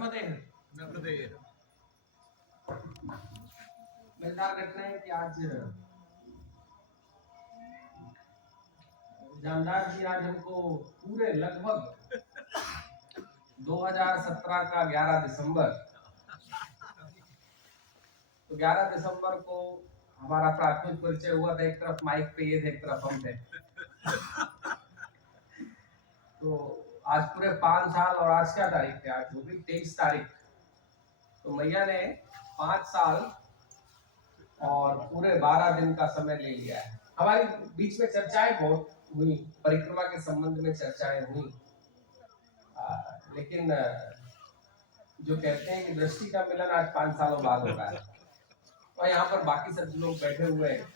नर्मदे नर्मदे। मजेदार घटना है कि आज जानदार जी आज हमको पूरे लगभग 2017 का 11 दिसंबर, तो 11 दिसंबर को हमारा प्राथमिक परिचय हुआ था। एक तरफ माइक पे ये थे, एक तरफ हम थे। तो आज पूरे 5 साल, और आज क्या तारीख है? आज होगी 23 तारीख। तो मैया ने 5 साल और पूरे 12 दिन का समय ले लिया है। हमारे बीच में चर्चाएं बहुत हुई, परिक्रमा के संबंध में चर्चाएं हुई, लेकिन जो कहते हैं कि दृष्टि का मिलन आज 5 सालों बाद हो रहा है। और यहाँ पर बाकी सब लोग बैठे हुए हैं,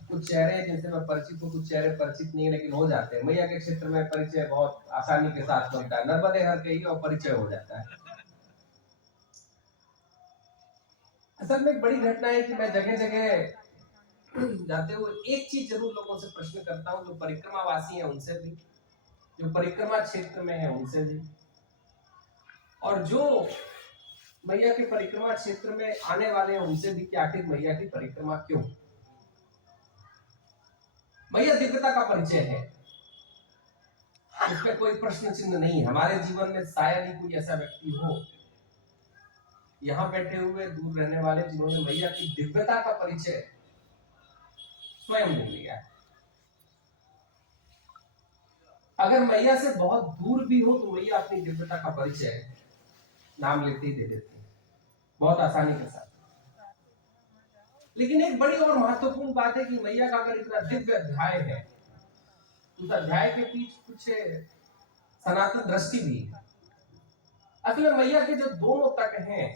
कुछ चेहरे जिनसे मैं परिचित हूँ, कुछ चेहरे परिचित नहीं है, लेकिन हो जाते हैं। मैया के क्षेत्र में परिचय बहुत आसानी के साथ बनता है, नर्मदे हर कहीं और परिचय हो जाता है। असल में एक बड़ी घटना है कि मैं जगह जगह जाते हुए एक चीज जरूर लोगों से प्रश्न करता हूँ, जो परिक्रमावासी हैं उनसे भी, जो परिक्रमा क्षेत्र में है उनसे भी, और जो मैया के परिक्रमा क्षेत्र में आने वाले हैं उनसे भी, कि आखिर मैया की परिक्रमा क्यों? मैया दिव्यता का परिचय है, इसमें कोई प्रश्न चिन्ह नहीं है। हमारे जीवन में शायद ही कोई ऐसा व्यक्ति हो, यहाँ बैठे हुए दूर रहने वाले, जिन्होंने मैया की दिव्यता का परिचय स्वयं ले लिया है। अगर मैया से बहुत दूर भी हो तो मैया अपनी दिव्यता का परिचय नाम लेते ही दे देती है, बहुत आसानी के साथ। लेकिन एक बड़ी और महत्वपूर्ण बात है कि मैया का अगर इतना दिव्य अध्याय है, उस अध्याय के पीछे कुछ सनातन दृष्टि भी है। असल में मैया के जो दोनों तट हैं,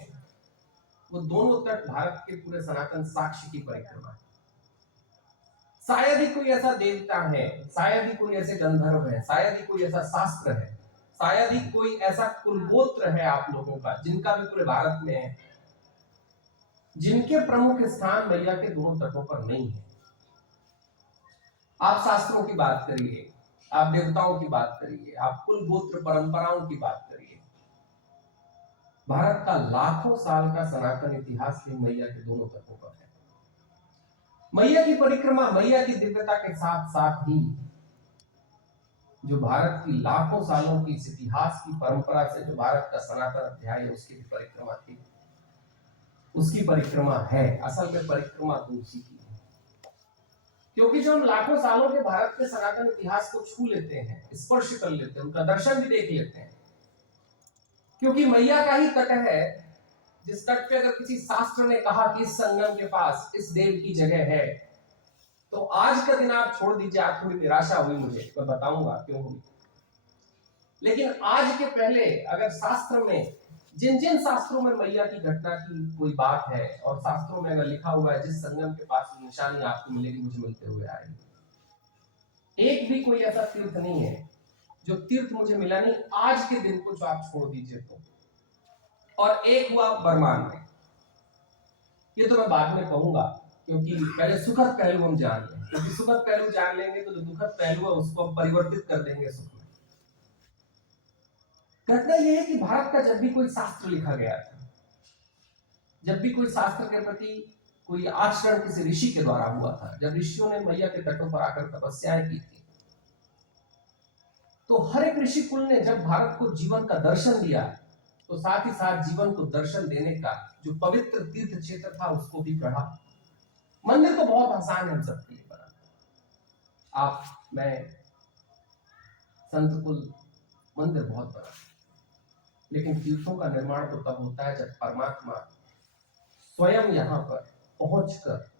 वो दोनों तट भारत के पूरे सनातन साक्ष्य की परिक्रमा है। शायद ही कोई ऐसा देवता है, शायद ही कोई ऐसे गंधर्व है, शायद ही कोई ऐसा शास्त्र है, शायद ही कोई ऐसा कुलगोत्र है आप लोगों का, जिनका भी पूरे भारत में है, जिनके प्रमुख स्थान मैया के दोनों तटों पर नहीं है। आप शास्त्रों की बात करिए, आप देवताओं की बात करिए, आप कुलगोत्र परंपराओं की बात करिए, भारत का लाखों साल का सनातन इतिहास भी मैया के दोनों तटों पर है। मैया की परिक्रमा, मैया की दिव्यता के साथ साथ ही जो भारत की लाखों सालों की इतिहास की परंपरा से जो भारत का सनातन अध्याय है, उसकी भी परिक्रमा थी, उसकी परिक्रमा है। असल में परिक्रमा तो उसी की है, क्योंकि जो हम लाखों सालों के भारत के सनातन इतिहास को छू लेते हैं, स्पर्श कर लेते हैं, उनका दर्शन भी देख लेते हैं, क्योंकि मैया का ही तट है जिस तट पे अगर किसी शास्त्र ने कहा कि इस संगम के पास इस देव की जगह है, तो आज का दिन आप छोड़ दीजिए। आज थोड़ी निराशा हुई मुझे, मैं बताऊंगा क्यों हुई। लेकिन आज के पहले अगर शास्त्र में, जिन जिन शास्त्रों में मैया की घटना की कोई बात है, और शास्त्रों में अगर लिखा हुआ है जिस संगम के पास निशानी आपको मिलेगी, मुझे मिलते हुए आएगी, एक भी कोई ऐसा तीर्थ नहीं है जो तीर्थ मुझे मिला नहीं आज के दिन को, जो आप छोड़ दीजिए तो। और एक हुआ बर्मान में, ये तो मैं बाद में कहूंगा, क्योंकि पहले सुखद पहलू हम जान लें, क्योंकि सुखद पहलू जान लेंगे तो जो दुखद पहलू है उसको हम परिवर्तित कर देंगे सुख में। घटना यह है कि भारत का जब भी कोई शास्त्र लिखा गया था, जब भी कोई शास्त्र के प्रति कोई आचरण किसी ऋषि के द्वारा हुआ था, जब ऋषियों ने मैया के तटों पर आकर तपस्याएं की थी, तो हर एक ऋषि कुल ने जब भारत को जीवन का दर्शन दिया, तो साथ ही साथ जीवन को दर्शन देने का जो पवित्र तीर्थ क्षेत्र था उसको भी गढ़ा। मंदिर तो बहुत आसान है हम सबके लिए बनाना, आप मैं संत कुल मंदिर बहुत बड़ा, लेकिन तीर्थों का निर्माण तो तब होता है जब परमात्मा स्वयं यहाँ पर पहुंचकर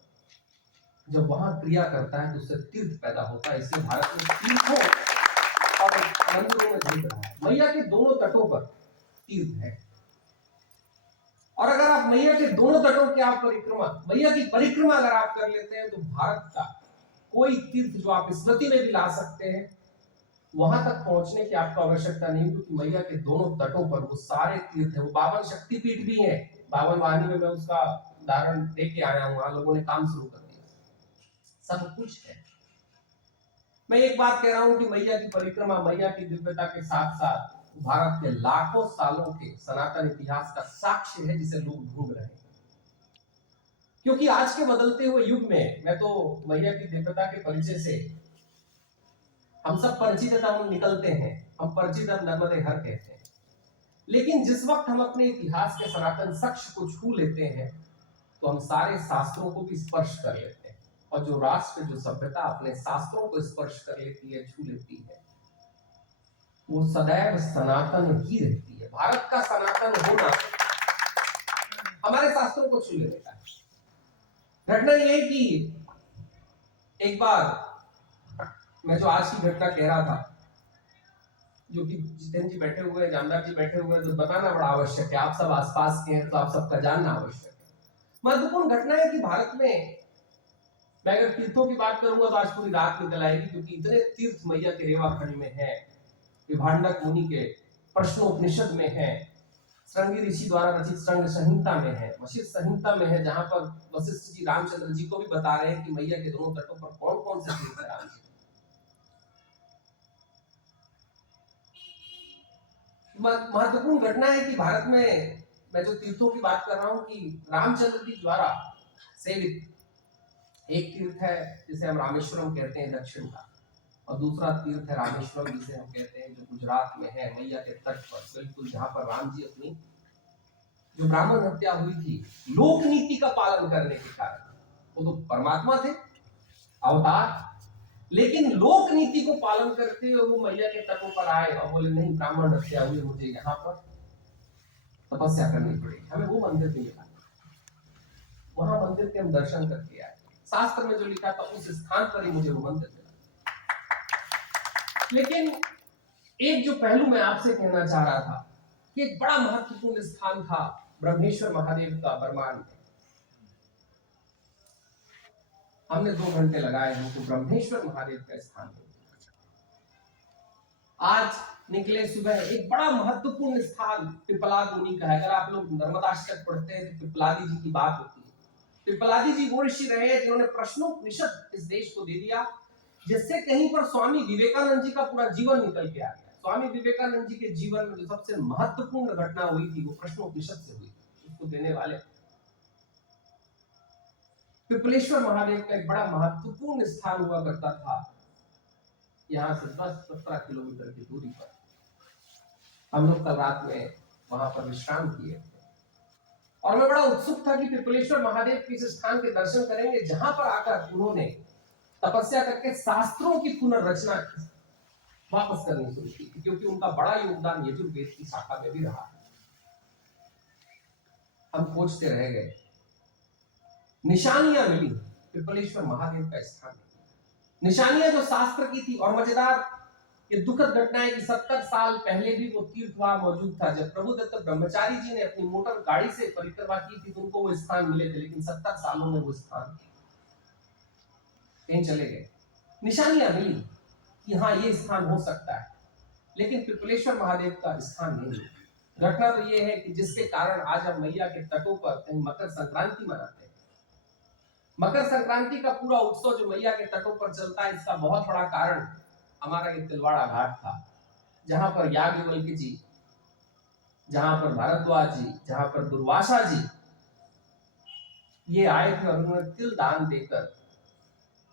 जब वहां क्रिया करता है, तो उससे तीर्थ पैदा होता है। इसलिए भारत में तीर्थों और मंदिरों में भेद रहा है। मैया के दोनों तटों पर तीर्थ है, और अगर आप मैया के दोनों तटों की आप परिक्रमा, मैया की परिक्रमा अगर आप कर लेते हैं, तो भारत का कोई तीर्थ जो आप स्मृति में भी ला सकते हैं, वहां तक पहुंचने की आपको आवश्यकता नहीं, क्योंकि मैया के दोनों तटों पर वो सारे तीर्थ है। वो 52 शक्तिपीठ भी है। 52 वाहिनी में मैं उसका उदाहरण देके आया हूं, वहां लोगों ने काम शुरू कर दिया, सब कुछ है। मैं एक बात कह रहा हूं कि मैया की परिक्रमा, मैया की दिव्यता के साथ साथ भारत के लाखों सालों के सनातन इतिहास का साक्ष्य है जिसे लोग ढूंढ रहे हैं। क्योंकि आज के बदलते हुए युग में मैं तो मैया की दिव्यता के परिचय से हम सब परिचित हम निकलते हैं, हम परिचित हम नर्मदे हर कहते हैं, लेकिन जिस वक्त हम अपने इतिहास के सनातन साक्ष्य को छू लेते हैं तो हम सारे शास्त्रों को भी स्पर्श कर लेते हैं। और जो राष्ट्र, जो सभ्यता अपने शास्त्रों को स्पर्श कर लेती है, छू लेती है, वो सदैव सनातन ही रहती है। भारत का सनातन होना हमारे शास्त्रों को छू लेने का। घटना ये कि एक बार मैं जो आज की घटना कह रहा था, जो कि जितेंद्र जी बैठे हुए हैं, जामदार जी बैठे हुए हैं, तो बताना बड़ा आवश्यक है। आप सब आसपास के हैं तो आप सबका जानना आवश्यक है। महत्वपूर्ण घटना है कि भारत में, मैं अगर तीर्थों की बात करूंगा तो आज पूरी रात निकल आएगी, क्योंकि इतने तीर्थ मैया के रेवाखंड में है, विभांडक मुनि के प्रश्नोपनिषद में है, श्रृंगी ऋषि द्वारा रचित श्रृंग संहिता में है, वशिष्ठ संहिता में है, जहां पर वशिष्ठ जी रामचंद्र जी को भी बता रहे हैं कि मैया के दोनों तटों पर कौन कौन से तीर्थ है। राम जी महत्वपूर्ण घटना है कि भारत में, मैं जो तीर्थों की बात कर रहा हूं, कि रामचंद्र जी द्वारा सेवित एक तीर्थ है जिसे हम रामेश्वरम कहते हैं दक्षिण का, और दूसरा तीर्थ है रामेश्वरम जिसे हम कहते हैं, जो गुजरात में है, मैया के तट पर बिल्कुल, जहां पर राम जी अपनी जो ब्राह्मण हत्या हुई थी लोक नीति का पालन करने के कारण, वो तो परमात्मा थे अवतार, लेकिन लोक नीति को पालन करते हुए वो मैया के तटों पर आए और बोले नहीं, ब्राह्मण हत्या हुई, मुझे यहाँ पर तपस्या करनी पड़ेगी, हमें वो मंदिर नहीं मिला। वहां मंदिर के हम दर्शन करके आए, शास्त्र में जो लिखा था उस स्थान पर ही मुझे वो मंदिर मिला। लेकिन एक जो पहलू मैं आपसे कहना चाह रहा था कि एक बड़ा महत्वपूर्ण स्थान था ब्रह्मेश्वर महादेव का बरमान में। हमने 2 घंटे लगाए हमको ब्रह्मेश्वर महादेव का स्थान में। आज निकले सुबह, एक बड़ा महत्वपूर्ण स्थान पिपलाद मुनि का है। अगर आप लोग नर्मदाष्टक पढ़ते हैं तो पिपलादी जी की बात होती है। पिपलादी जी वो ऋषि रहे जिन्होंने प्रश्नोपनिषद इस देश को दे दिया, जिससे कहीं पर स्वामी विवेकानंद जी का पूरा जीवन निकल के आ गया। स्वामी विवेकानंद जी के जीवन में जो सबसे महत्वपूर्ण घटना हुई थी वो प्रश्नोपनिषद से हुई, उसको देने वाले पिपलेश्वर महादेव का एक बड़ा महत्वपूर्ण स्थान हुआ करता था। यहाँ से 10-17 किलोमीटर की दूरी पर हम लोग कल रात में वहां पर विश्राम किए और मैं बड़ा उत्सुक था कि पिपलेश्वर महादेव के इस स्थान के दर्शन करेंगे जहां पर आकर उन्होंने तपस्या करके शास्त्रों की पुनर्रचना वापस करनी शुरू की, क्योंकि उनका बड़ा योगदान यजुर्वेद की शाखा में भी रहा है। हम खोजते रह गए, निशानियां मिली पिपलेश्वर महादेव का स्थान, निशानियां जो शास्त्र की थी। और मजेदार ये दुखद घटना है कि 70 साल पहले भी वो तीर्थ वहां मौजूद था। जब प्रभुदत्त ब्रह्मचारी जी ने अपनी मोटर गाड़ी से परिक्रमा की थी तो उनको वो स्थान मिले थे, लेकिन 70 सालों में वो स्थान कहीं चले गए। निशानियां मिली कि हाँ ये स्थान हो सकता है, लेकिन पिपलेश्वर महादेव का स्थान नहीं है। घटना तो ये है कि जिसके कारण आज हम मैया के तटों पर कहीं मकर संक्रांति मनाते हैं। मकर संक्रांति का पूरा उत्सव जो मैया के तटों पर चलता है, इसका बहुत बड़ा कारण हमारा ये तिलवाड़ा घाट था, जहां पर याज्ञवल्क्य जी, जहां पर भारद्वाज जी, जहां पर दुर्वासा जी ये आए थे और उन्होंने तिल दान देकर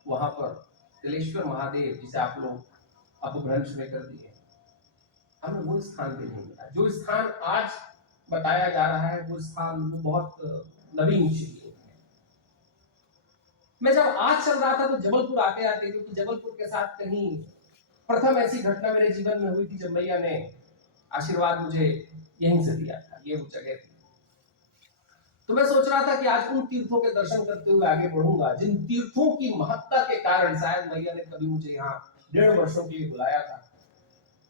वहां पर तिलेश्वर महादेव, जिसे आप लोग अपभ्रंश में कर दिए, हमें वो स्थान भी नहीं मिला। जो स्थान आज बताया जा रहा है वो स्थान बहुत नवीन चीज है। मैं जब आज चल रहा था तो जबलपुर आते आते, क्योंकि जबलपुर के साथ कहीं प्रथम ऐसी घटना मेरे जीवन में हुई थी जब मैया ने आशीर्वाद मुझे यहीं से दिया था, ये वो जगह थी। तो मैं सोच रहा था कि आज उन तीर्थों के दर्शन करते हुए आगे बढ़ूंगा जिन तीर्थों की महत्ता के कारण शायद मैया ने कभी मुझे यहाँ 1.5 वर्षों के लिए बुलाया था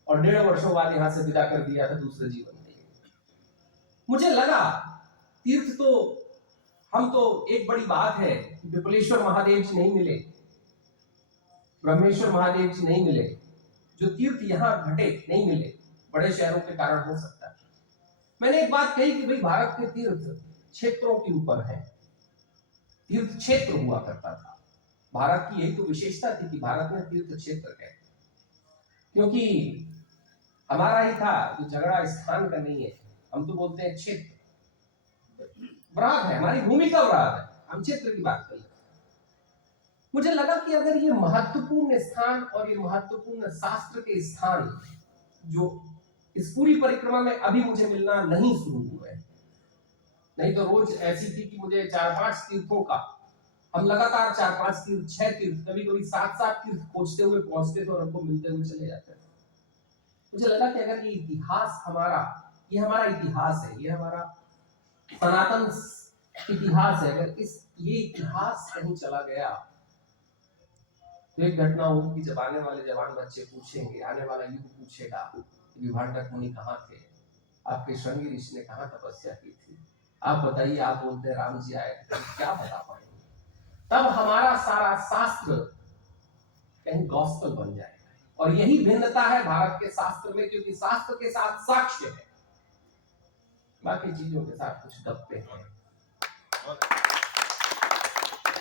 और 1.5 वर्षों बाद यहाँ से विदा कर दिया था दूसरे जीवन के लिए। मुझे लगा तीर्थ तो, हम तो, एक बड़ी बात है कि पिपलेश्वर महादेव जी नहीं मिले, ब्रह्मेश्वर महादेव जी नहीं मिले, जो तीर्थ यहाँ घटे नहीं मिले, बड़े शहरों के कारण हो सकता है। मैंने एक बात कही कि भाई भारत के तीर्थ क्षेत्रों के ऊपर है, तीर्थ क्षेत्र हुआ करता था। भारत की यही तो विशेषता थी कि भारत में तीर्थ क्षेत्र है, क्योंकि हमारा ही था, जो झगड़ा स्थान का नहीं है। हम तो बोलते हैं क्षेत्र, अपराध है, हमारी भूमि का अपराध है, हम क्षेत्र की बात कर रहे हैं। मुझे लगा कि अगर ये महत्वपूर्ण स्थान और ये महत्वपूर्ण शास्त्र के स्थान जो इस पूरी परिक्रमा में अभी मुझे मिलना नहीं शुरू हुए, नहीं तो रोज ऐसी थी कि मुझे 4-5 तीर्थों का, हम लगातार 4-5 तीर्थ, 6 तीर्थ, कभी कभी 7-7 तीर्थ खोजते हुए पहुंचते थे और हमको मिलते हुए चले जाते थे। मुझे लगा कि अगर ये इतिहास हमारा, ये हमारा इतिहास है, ये हमारा सनातन इतिहास है, अगर ये इतिहास कहीं चला गया तो एक घटना होगी कि जब आने वाले जवान बच्चे पूछेंगे, आने वाला युग पूछेगा विभाटक मुनि कहाँ थे, आपके श्रृंगी ऋषि ने कहाँ तपस्या की थी, आप बताइए, आप बोलते राम जी आए, तो क्या बता पाएंगे? तब हमारा सारा शास्त्र कहीं गॉस्पेल बन जाएगा। और यही भिन्नता है भारत के शास्त्र में, क्योंकि शास्त्र के साथ साक्ष्य है, बाकी चीजों के साथ कुछ गप्पे हैं।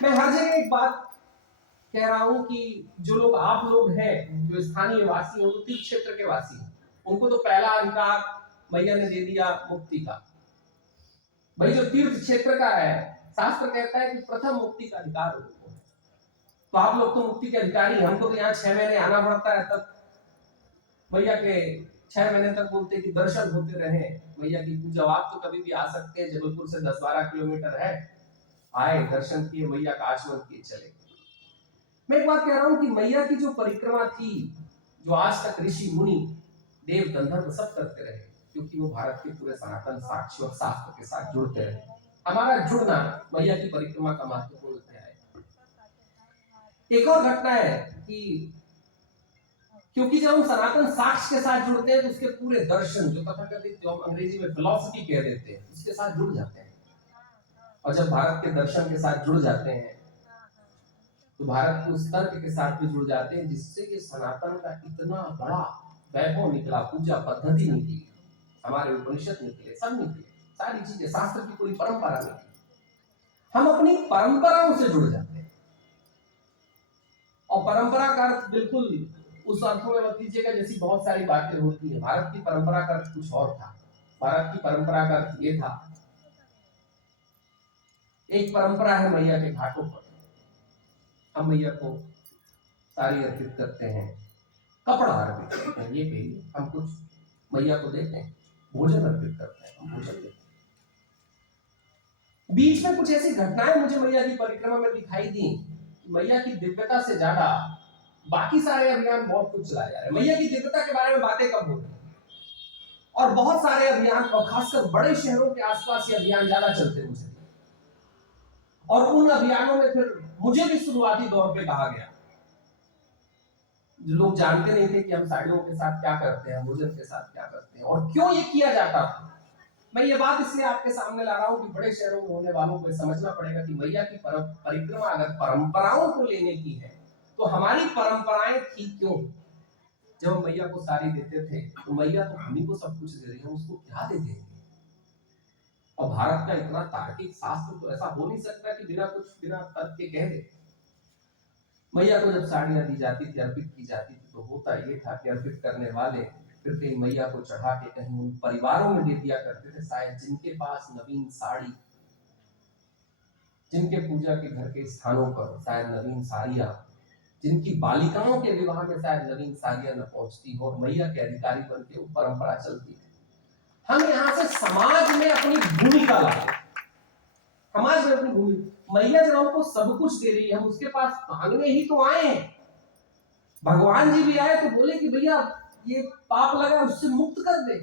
मैं हर जगह एक बात कह रहा हूं कि जो लोग आप लोग हैं, जो स्थानीय वासी हैं, जो तीर्थ क्षेत्र के वासी हैं, उनको तो पहला अधिकार मैया ने दे दिया मुक्ति का। भाई जो तीर्थ क्षेत्र का है, शास्त्र कहता है कि प्रथम मुक्ति का अधिकार हो, तो आप लोग तो मुक्ति के अधिकारी, हमको तो यहाँ 6 महीने आना पड़ता है, तब मैया के 6 महीने तक बोलते कि दर्शन होते रहे मैया की पूजा। आप तो कभी भी आ सकते हैं, जबलपुर से 10-12 किलोमीटर है, आए, दर्शन किए, मैया का आचमन किए, चले। मैं एक बात कह रहा हूं कि मैया की जो परिक्रमा थी, जो आज तक ऋषि मुनि देव गंधर्व सब करते रहे, क्योंकि वो भारत के पूरे सनातन साक्ष्य और शास्त्र के साथ जुड़ते रहे। हमारा जुड़ना मैया की परिक्रमा का महत्वपूर्ण है। एक और घटना है कि क्योंकि जब हम सनातन साक्ष्य के साथ जुड़ते हैं तो उसके पूरे दर्शन, जो तथाकथित, जो हम अंग्रेजी में फिलॉसफी कह देते हैं, उसके साथ जुड़ जाते हैं। और जब भारत के दर्शन के साथ जुड़ जाते हैं तो भारत के उस तर्क के साथ भी जुड़ जाते हैं, जिससे कि सनातन का इतना बड़ा वैभव निकला, पूजा पद्धति निकली, हमारे उपनिषद निकले, सब निकले, सारी चीजें, शास्त्र की पूरी परंपरा निकली। हम अपनी परंपराओं से जुड़ जाते हैं। और परंपरा का अर्थ बिल्कुल उस अर्थों में मत लीजिएगा जैसी बहुत सारी बातें होती है। भारत की परंपरा का अर्थ कुछ और था। भारत की परंपरा का अर्थ ये था, एक परंपरा है मैया के घाटों पर हम मैया को साड़ी अर्पित करते हैं, कपड़ा अर्पित करते हैं, ये कहिए, हम कुछ मैया को देते हैं, भोजन अर्पित करते हैं, हम भोजन देते हैं। बीच में कुछ ऐसी घटनाएं मुझे मैया की परिक्रमा में दिखाई दी कि मैया की दिव्यता से ज्यादा बाकी सारे अभियान बहुत कुछ चलाए जा रहे हैं। मैया की दिव्यता के बारे में बातें कम होती हैं और बहुत सारे अभियान, और खासकर बड़े शहरों के आसपास ये अभियान ज्यादा चलते मुझे। और उन अभियानों में फिर मुझे भी शुरुआती दौर पे कहा गया, जो लोग जानते नहीं थे कि हम साड़ियों के साथ क्या करते हैं, भोजन के साथ क्या करते हैं और क्यों ये किया जाता था। मैं ये बात इसलिए आपके सामने ला रहा हूं कि बड़े शहरों में होने वालों को समझना पड़ेगा कि मैया की परिक्रमा अगर परंपराओं को लेने की है तो हमारी परंपराएं थी क्यों। जब हम मैया को साड़ी देते थे तो मैया तो हम ही को सब कुछ दे रही है, उसको क्या दे देंगे। और भारत का इतना तार्किक शास्त्र तो ऐसा हो नहीं सकता कि बिना तर्क के कह दे। मैया को जब साड़ियां दी जाती थी, अर्पित की जाती थी, तो होता ये था कि अर्पित करने वाले फिर कहीं मैया को चढ़ा के कहीं उन परिवारों में दे दिया करते थे, शायद जिनके पास नवीन साड़ी, जिनके पूजा के घर के स्थानों पर शायद नवीन साड़ियां, जिनकी बालिकाओं के विवाह में शायद नवीन साड़ियां न पहुंचती हो, और मैया के अधिकारी बन के वो परंपरा चलती है। हम यहाँ से समाज में अपनी भूमिका लाए, समाज में अपनी भूमिका। मैया जब हमको सब कुछ दे रही है, हम उसके पास मांगने ही तो आए हैं। भगवान जी भी आए तो बोले कि भैया ये पाप लगा, उससे मुक्त कर दे।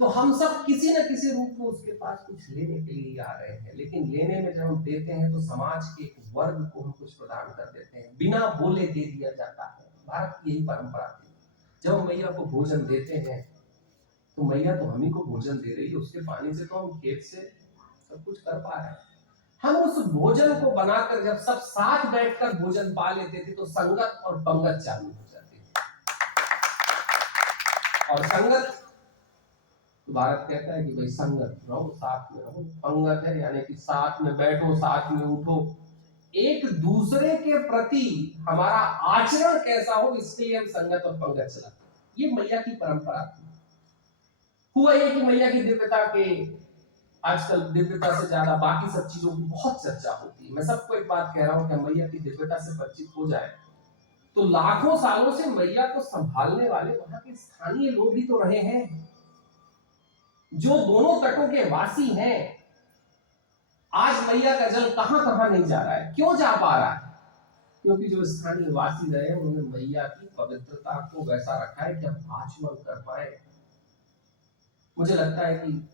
तो हम सब किसी न किसी रूप में उसके पास कुछ लेने के लिए आ रहे हैं, लेकिन लेने में जब हम देते हैं तो समाज के एक वर्ग को हम कुछ प्रदान कर देते हैं, बिना बोले दे दिया जाता है। भारत की यही परंपरा थी। जब हम मैया को भोजन देते हैं तो मैया तो हम ही को भोजन दे रही है, उसके पानी से तो हम खेत से सब कुछ कर पा रहे हैं। हम उस भोजन को बनाकर जब सब साथ बैठकर भोजन पा लेते थे तो संगत और पंगत चालू हो जाती थी। और संगत, भारत कहता है कि भाई संगत रहो, साथ में रहो। पंगत है यानी कि साथ में बैठो, साथ में उठो, एक दूसरे के प्रति हमारा आचरण कैसा हो, इसके लिए हम संगत और पंगत चलाते हैं। ये मैया की परंपरा थी। हुआ ये कि मैया की दिव्यता के आजकल दिव्यता से ज्यादा बाकी सब चीजों की बहुत चर्चा होती है। मैं सबको एक बात कह रहा हूं कि मैया की दिव्यता से परिचित हो जाए तो लाखों सालों से मैया को संभालने वाले वहां के स्थानीय लोग ही तो रहे हैं, जो दोनों तटों के वासी हैं। आज मैया का जल कहां कहां नहीं जा रहा है, क्यों जा पा रहा है? क्योंकि जो स्थानीय वासी रहे उन्होंने मैया की पवित्रता को वैसा रखा है कि हम आचमन कर पाए। मुझे लगता है कि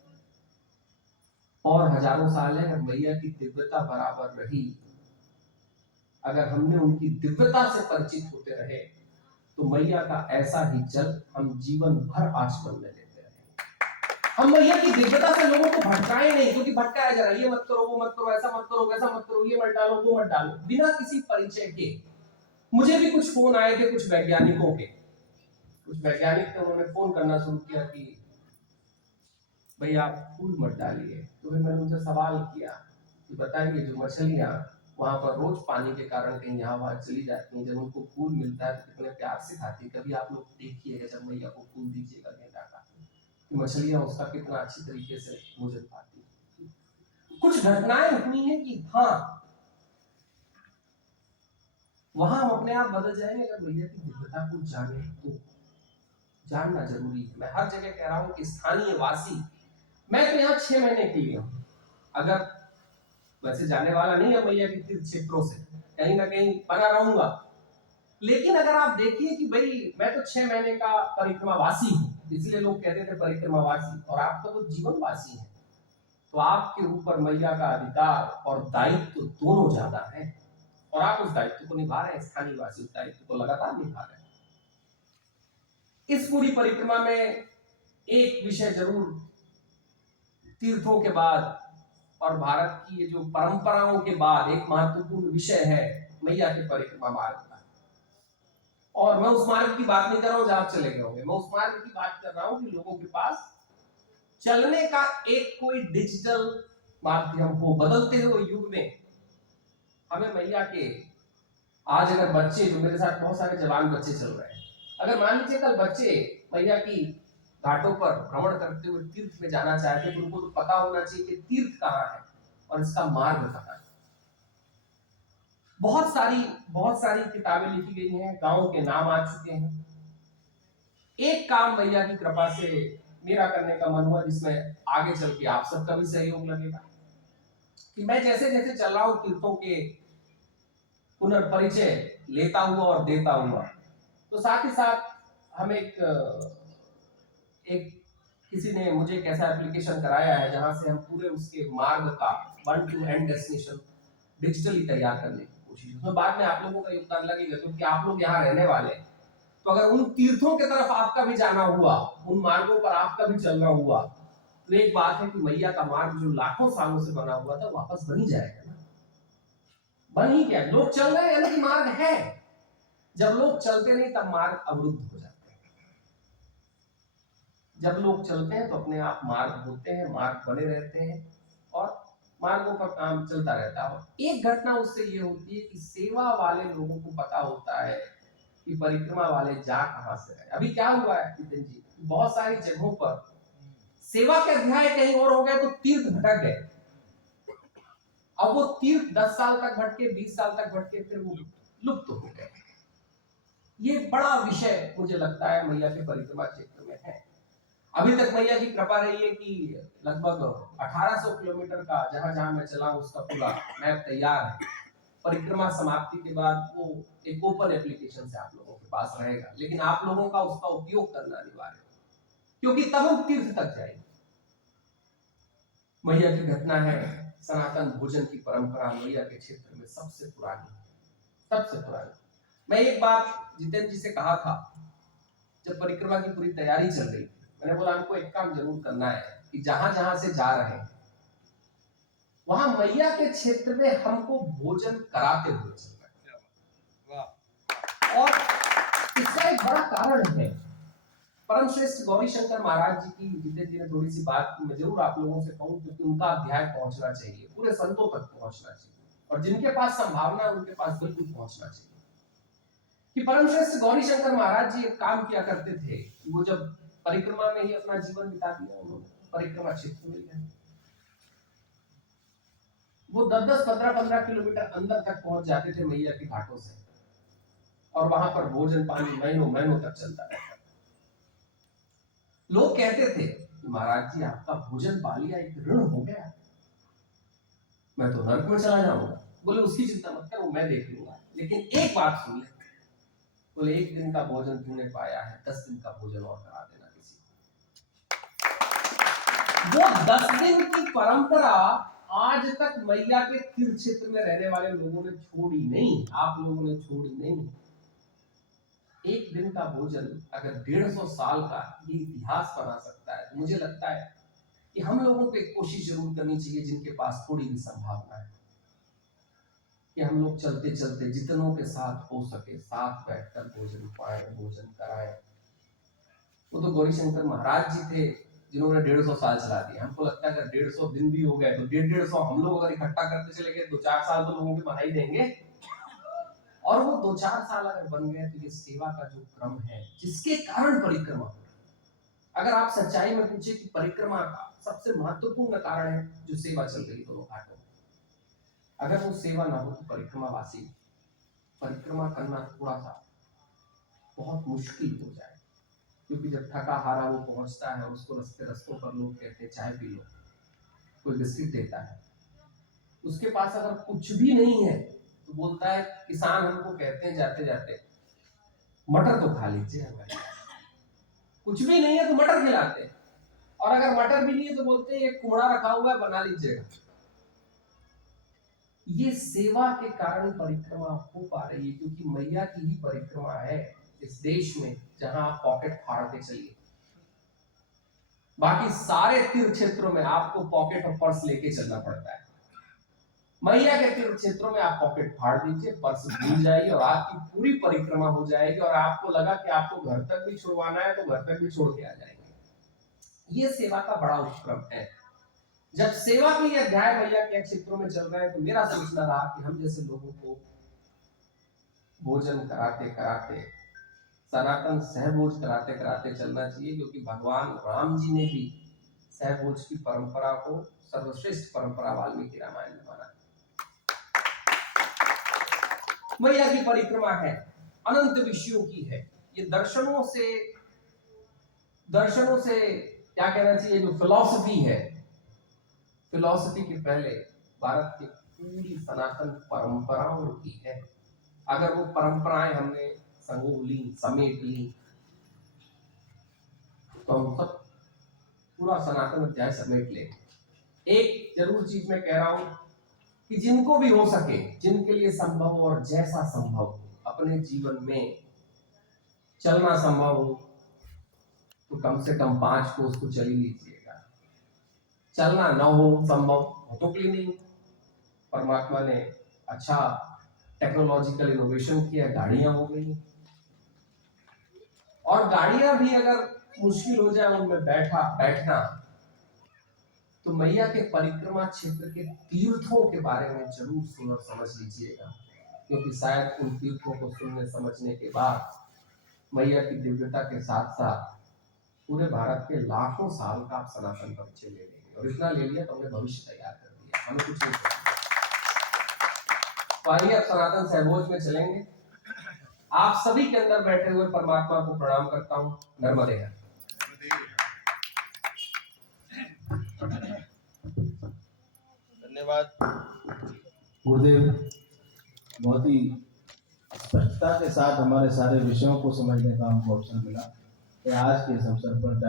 और हजारों साल है, अगर मैया की दिव्यता बराबर रही, अगर हमने उनकी दिव्यता से परिचित होते रहे, तो मैया का ऐसा ही जल हम जीवन भर आचमन में लेते रहे। हम मैया की दिव्यता से लोगों को भटकाए नहीं, क्योंकि भटकाया जा रहा है, ये मत करो, वो मत करो, ऐसा मत करो, वैसा मत करो, ये मत डालो, वो मत डालो, बिना किसी परिचय के। मुझे भी कुछ फोन आए थे कुछ वैज्ञानिकों के, कुछ वैज्ञानिक थे, उन्होंने फोन करना शुरू किया कि भाई आप फूल मत डालिए। तो फिर मैंने उनसे सवाल किया कि बताइए, जो मछलियां वहां पर रोज पानी के कारण कहीं यहाँ वहां चली जाती हैं, जब उनको फूल मिलता है तो कितने प्यार से खाती है। कभी आप लोग देखिएगा जब मैया को फूल दीजिएगा गेंदा का, कि मछलियां उसका कितना अच्छी तरीके से भोजन पाती है। कुछ घटनाएं हुई हैं कि हाँ, वहां हम अपने आप बदल जाएंगे अगर मैया की दिव्यता को जाने तो। जानना जरूरी है। मैं हर जगह कह रहा हूं कि स्थानीय वासी, मैं तो यहाँ 6 महीने के लिए हूँ, अगर वैसे जाने वाला नहीं है मैया के तीर्थ क्षेत्रों से, कहीं ना कहीं बना रहूंगा, लेकिन अगर आप देखिए कि भाई मैं तो 6 महीने का परिक्रमावासी हूँ, इसलिए लोग कहते थे परिक्रमावासी, और आप तो जीवनवासी हैं, तो आपके ऊपर मैया का अधिकार और दायित्व दोनों ज्यादा है, और आप उस दायित्व को निभा रहे हैं। स्थानीय वासी उस दायित्व को लगातार निभा रहे हैं। इस पूरी परिक्रमा में एक विषय जरूर तीर्थों के बाद और भारत की ये जो परंपराओं के बाद एक महत्वपूर्ण विषय है मैया के परिक्रमा मार्ग का। और मैं उस मार्ग की बात नहीं कर रहा हूं जहां आप चले गए होंगे, मैं उस मार्ग की बात कर रहा हूं कि लोगों के पास चलने का एक कोई डिजिटल माध्यम हो। बदलते हुए युग में हमें मैया के, आज अगर बच्चे, जो मेरे साथ बहुत सारे जवान बच्चे चल रहे हैं, अगर मान लीजिए कल बच्चे मैया की घाटों पर भ्रमण करते हुए तीर्थ में जाना चाहते, तो उनको तो पता होना चाहिए कि तीर्थ कहाँ है और इसका मार्ग कहाँ है। बहुत सारी किताबें लिखी गई हैं, गांवों के नाम आ चुके हैं। एक काम मैया की कृपा से मेरा करने का मन हुआ, जिसमें आगे चल के आप सबका भी सहयोग लगेगा, कि मैं जैसे जैसे चल रहा हूं तीर्थों के पुनर्परिचय लेता हुआ और देता हुआ, तो साथ ही साथ हम एक किसी ने मुझे एक ऐसा एप्लीकेशन कराया है जहां से हम पूरे उसके मार्ग का one two and destination digitally तैयार करने की कोशिश। उसमें बाद में आप लोगों का योगदान लगेगा, क्योंकि आप लोग यहाँ रहने वाले, तो अगर उन तीर्थों की तरफ आपका भी जाना हुआ, उन मार्गों पर आपका भी चलना हुआ, तो एक बात है कि मैया का मार्ग जो लाखों सालों से बना हुआ था वापस बन ही जाएगा ना। बन ही क्या, लोग चल रहे हैं यानी कि मार्ग है। जब लोग चलते नहीं तब मार्ग अवरुद्ध हो जाते हैं। जब लोग चलते हैं तो अपने आप मार्ग होते हैं, मार्ग बने रहते हैं और मार्गों पर काम चलता रहता है। एक घटना उससे ये होती है कि सेवा वाले लोगों को पता होता है कि परिक्रमा वाले जा कहां से रहे। अभी क्या हुआ है नितिन जी, बहुत सारी जगहों पर सेवा के अध्याय कहीं और हो गए तो तीर्थ भटक गए। अब वो तीर्थ 10 साल तक भटके, 20 साल तक भटके, फिर वो लुप्त हो गए। ये बड़ा विषय मुझे लगता है मैया के परिक्रमा क्षेत्र में है। अभी तक मैया की कृपा रही है कि लगभग 1800 किलोमीटर का जहां जहां मैं चला हूं उसका पूरा मैप तैयार है। परिक्रमा समाप्ति के बाद वो एक ओपन एप्लीकेशन से आप लोगों के पास रहेगा, लेकिन आप लोगों का उसका उपयोग करना अनिवार्य है, क्योंकि तब हम तीर्थ तक जाएंगे। मैया की घटना है, सनातन भोजन की परंपरा मैया के क्षेत्र में सबसे पुरानी, सबसे पुरानी। मैं एक बात जितेंद्र जी से कहा था, जब परिक्रमा की पूरी तैयारी चल रही थी, मैंने बोला हमको एक काम जरूर करना है कि जहां जहां से जा रहे हैं वहां मैया के क्षेत्र में हमको भोजन कराते हुए चलना है। और इसका एक बड़ा कारण है, परम श्रेष्ठ गौरी शंकर महाराज जी की जितेंद्र जी ने थोड़ी सी बात मैं जरूर आप लोगों से कहूं, क्योंकि उनका अध्याय पहुंचना चाहिए, पूरे संतों तक पहुंचना चाहिए, और जिनके पास संभावना है उनके पास बिल्कुल पहुंचना चाहिए। कि परम श्रेष्ठ गौरी शंकर महाराज जी एक काम किया करते थे। वो जब परिक्रमा में ही अपना जीवन बिता दिया उन्होंने, परिक्रमा क्षेत्र में गए, वो 10-10, 15-15 किलोमीटर अंदर तक पहुंच जाते थे मैया के घाटों से, और वहां पर भोजन पानी महीनों महीनों तक चलता रहता। लोग कहते थे कि महाराज जी आपका भोजन पा लिया, एक ऋण हो गया, मैं तो नरक में चला जाऊंगा। बोले उसकी चिंता मत करो, मैं देख लूंगा, लेकिन एक बात सुन ले। बोले 1 दिन का भोजन तूने पाया है, 10 दिन का भोजन और करा देना किसी को। वो 10 दिन की परंपरा आज तक मैया के तीर्थ क्षेत्र में रहने वाले लोगों ने छोड़ी नहीं, आप लोगों ने छोड़ी नहीं। 1 दिन का भोजन अगर 150 साल का ये इतिहास बना सकता है, तो मुझे लगता है कि हम लोगों को एक कोशिश जरूर करनी चाहिए, जिनके पास थोड़ी भी संभावना है, कि हम लोग चलते चलते जितनों के साथ हो सके साथ बैठकर भोजन पाए, भोजन कराएं। वो तो गौरी शंकर महाराज जी थे जिन्होंने 150 साल चला दिया। हमको लगता है अगर 150 दिन भी हो गए तो 150 हम लोग अगर इकट्ठा करते चले गए 2-4 साल तो लोगों के बना ही देंगे। और वो 2-4 साल अगर बन गए तो ये सेवा का जो क्रम है जिसके कारण परिक्रमा हो, अगर आप सच्चाई में पूछे कि परिक्रमा का सबसे महत्वपूर्ण कारण है जो सेवा चल रही दोनों घाटों में, अगर वो सेवा ना हो तो परिक्रमावासी परिक्रमा करना थोड़ा सा बहुत मुश्किल हो जाए। क्योंकि जब थका हारा वो पहुंचता है, उसको रस्तों पर लोग कहते हैं चाय पी लो, कोई बिस्किट देता है, उसके पास अगर कुछ भी नहीं है तो बोलता है, किसान हमको कहते हैं जाते जाते मटर तो खा लीजिए, कुछ भी नहीं है तो मटर खिलाते हैं, और अगर मटर भी नहीं है तो बोलते हैं एक कुमड़ा रखा हुआ है बना लीजिएगा। ये सेवा के कारण परिक्रमा हो पा रही है, क्योंकि मैया की ही परिक्रमा है इस देश में जहां आप पॉकेट फाड़ के चलिए। बाकी सारे तीर्थ क्षेत्रों में आपको पॉकेट और पर्स लेके चलना पड़ता है। मैया के तीर्थ क्षेत्रों में आप पॉकेट फाड़ दीजिए, पर्स भूल जाइए और आपकी पूरी परिक्रमा हो जाएगी, और आपको लगा कि आपको घर तक भी छुड़वाना है तो घर तक भी छोड़ के आ जाएंगे। ये सेवा का बड़ा उपक्रम है। जब सेवा के अध्याय मैया के क्षेत्रों में चल रहे हैं तो मेरा सोचना रहा कि हम जैसे लोगों को भोजन कराते कराते, सनातन सहभोज कराते कराते चलना चाहिए, क्योंकि भगवान राम जी ने भी सहभोज की परंपरा को सर्वश्रेष्ठ परंपरा वाल्मीकि रामायण में माना। मैया की परिक्रमा है, अनंत विषयों की है। ये दर्शनों से क्या कहना चाहिए, जो फिलॉसफी है, फिलॉसफी के पहले भारत की पूरी सनातन परंपराओं की है। अगर वो परंपराएं हमने समूह ली, समेट ली, तो हम सब पूरा सनातन अध्याय समेट ले। एक जरूर चीज मैं कह रहा हूं कि जिनको भी हो सके, जिनके लिए संभव और जैसा संभव अपने जीवन में चलना संभव हो, तो कम से कम 5 कोस तो चल ही लीजिएगा। चलना न हो संभव हो तो भी नहीं, परमात्मा ने अच्छा टेक्नोलॉजिकल इनोवेशन किया, गाड़ियां हो गई, और गाड़ियां भी अगर मुश्किल हो जाए उनमें बैठना, तो मैया के परिक्रमा क्षेत्र के तीर्थों के बारे में जरूर सुन और समझ लीजिएगा, क्योंकि शायद उन तीर्थों को सुनने समझने के बाद मैया की दिव्यता के साथ साथ पूरे भारत के लाखों साल का आप सनातन परिचय ले लेंगे, और इतना ले लिया तो हमने भविष्य तैयार कर दिया, हमें कुछ नहीं करना। तो आइए अब सनातन सहभोज में चलेंगे। आप सभी के अंदर बैठे हुए परमात्मा को प्रणाम करता हूँ। नर्मदे। धन्यवाद गुरुदेव, बहुत ही स्पष्टता के साथ हमारे सारे विषयों को समझने का हमको अवसर मिला। आज के इस अवसर पर